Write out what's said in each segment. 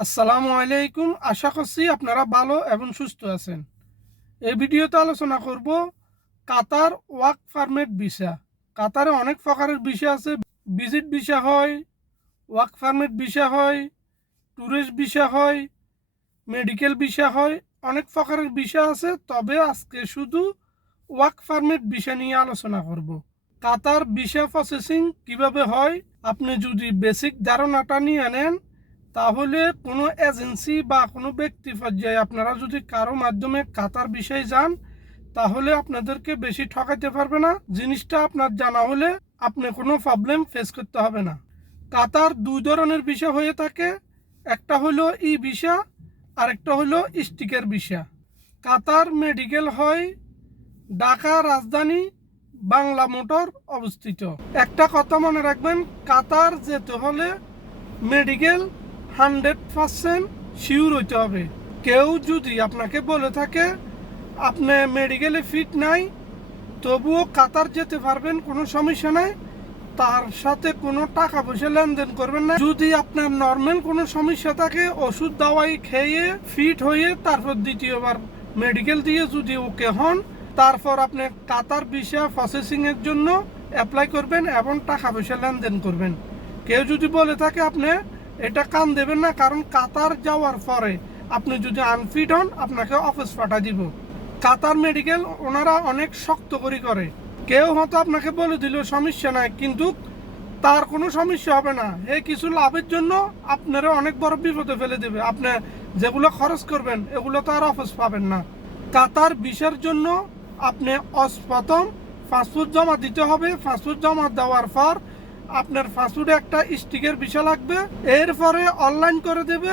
আসসালামু আলাইকুম। আশা করছি আপনারা ভালো এবং সুস্থ আছেন। এই ভিডিওতে আলোচনা করব কাতার ওয়ার্ক পারমিট ভিসা। কাতারে অনেক প্রকারের ভিসা আছে। ভিজিট ভিসা হয়, ওয়ার্ক পারমিট ভিসা হয়, ট্যুরিস্ট ভিসা হয়, মেডিকেল ভিসা হয়। অনেক প্রকারের ভিসা আছে, তবে আজকে শুধু ওয়ার্ক পারমিট ভিসা নিয়ে আলোচনা করব। কাতার ভিসা প্রসেসিং কিভাবে হয়, আপনি যদি বেসিক ধারণাটা নিয়ে নেন, তাহলে কোনো এজেন্সি বা কোনো ব্যক্তি পর্যায়ে আপনারা যদি কারো মাধ্যমে কাতার বিষয়ে যান, তাহলে আপনাদেরকে বেশি ঠকাইতে পারবে না। জিনিসটা আপনার জানা হলে আপনি কোনো প্রবলেম ফেস করতে হবে না। কাতার দুই ধরনের ভিসা হয়ে থাকে, একটা হলো ই ভিসা আর একটা হলো স্টিকার ভিসা। কাতার মেডিকেল হয় ঢাকা রাজধানী বাংলা মোটর অবস্থিত। একটা কথা মনে রাখবেন, কাতার যেতে হলে মেডিকেল 100% শিওর হইতে হবে। কেউ যদি আপনাকে বলে থাকে আপনি মেডিকেলে ফিট নাই, তবুও কাতার যেতে পারবেন, কোনো সমস্যা নাই, তার সাথে কোনো টাকা পয়সা লেনদেন করবেন না। যদি আপনার নর্মাল কোনো সমস্যা থাকে, ওষুধ দাওয়াই খেয়ে ফিট হয়ে তারপর দ্বিতীয়বার মেডিকেল দিয়ে যদি ওকে হন, তারপর আপনি কাতার ভিসা প্রসেসিংয়ের জন্য অ্যাপ্লাই করবেন এবং টাকা পয়সা লেনদেন করবেন। কেউ যদি বলে থাকে আপনি এটা কান দেবেন না, কারণ কাতার যাওয়ার পরে আপনি যদি আনফিট হন, আপনাকে অফিস পাঠা দিব। কাতার মেডিকেল ওনারা অনেক শক্ত করে। কেউ হয়তো আপনাকে বলে দিল সমস্যা নাই, কিন্তু তার কোনো সমস্যা হবে না। এই কিছু লাভের জন্য আপনারা অনেক বড় বিপদে ফেলে দেবে। আপনি যেগুলো খরচ করবেন এগুলো তো আর অফিস পাবেন না। কাতার ভিসার জন্য আপনি প্রথম পাসপোর্ট জমা দিতে হবে। পাসপোর্ট জমা দেওয়ার পর আপনার পাসপোর্টে একটা স্টিকের ভিসা লাগবে, এরপরে অনলাইন করে দেবে।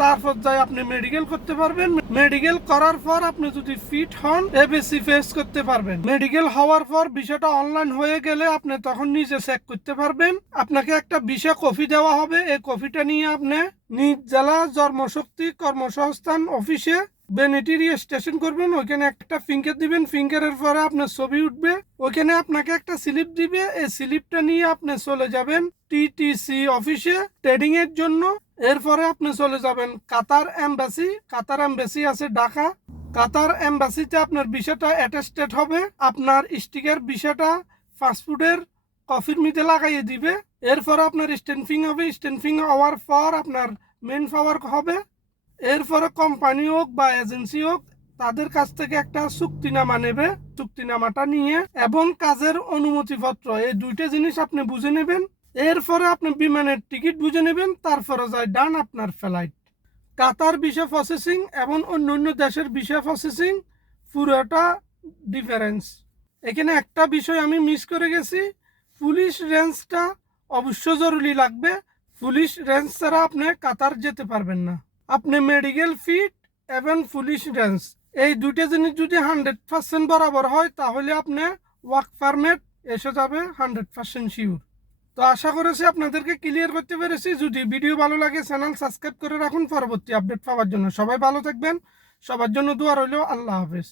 তারপর যাই আপনি মেডিকেল করতে পারবেন। মেডিকেল করার পর আপনি যদি ফিট হন, এবিসি ফেস করতে পারবেন। মেডিকেল হওয়ার পর বিষয়টা অনলাইন হয়ে গেলে আপনি তখন নিজে চেক করতে পারবেন। আপনাকে একটা ভিসা কপি দেওয়া হবে। এই কপিটা নিয়ে আপনি নিজ জেলা জন্মশক্তি কর্মসংস্থান অফিসে বেনিফিশিয়ারি স্টেশন করবেন। ওইখানে একটা ফিঙ্গার দিবেন। ফিঙ্গারের পরে আপনার ছবি উঠবে। ওইখানে আপনাকে একটা স্লিপ দিবে। এই স্লিপটা নিয়ে আপনি চলে যাবেন টিটিসি অফিসে ট্রেডিং এর জন্য। এরপরে আপনি চলে যাবেন কাতার এম্বাসি। কাতার এম্বাসি আছে ঢাকা। কাতার এম্বাসিতে আপনার ভিসাটা অ্যাটেস্টেড হবে। আপনার স্টিকার ভিসাটা পাসপোর্টের কপির মধ্যে লাগাইয়ে দিবে। এরপরে আপনার স্ট্যাম্পিং হবে। স্ট্যাম্পিং হওয়ার পর আপনার মেন পাওয়ার হবে। এরপরে কোম্পানি হোক বা এজেন্সি হোক, তাদের কাছ থেকে একটা চুক্তিনামা নেবে। চুক্তিনামাটা নিয়ে এবং কাজের অনুমতিপত্র, এই দুইটা জিনিস আপনি বুঝে নেবেন। এরপরে আপনি বিমানের টিকিট বুঝে নেবেন। তারপরে যায় ডান আপনার ফ্লাইট। কাতার ভিসা প্রসেসিং এবং অন্য দেশের ভিসা প্রসেসিং পুরোটা ডিফারেন্স। এখানে একটা বিষয় আমি মিস করে গেছি, পুলিশ রেঞ্জটা অবশ্য জরুরি লাগবে। পুলিশ রেঞ্জ ছাড়া আপনি কাতার যেতে পারবেন না। আপনি মেডিকেল ফিট এবং পুলিশ রেঞ্জ, এই দুটো জিনিস যদি 100% বরাবর হয়, তাহলে আপনি ওয়ার্ক পারমিট এসে যাবে 100% শিওর। তো আশা করেছি আপনাদেরকে ক্লিয়ার করতে পেরেছি। যদি ভিডিও ভালো লাগে, চ্যানেল সাবস্ক্রাইব করে রাখুন পরবর্তী আপডেট পাওয়ার জন্য। সবাই ভালো থাকবেন, সবার জন্য দোয়া রইল। আল্লাহ হাফেজ।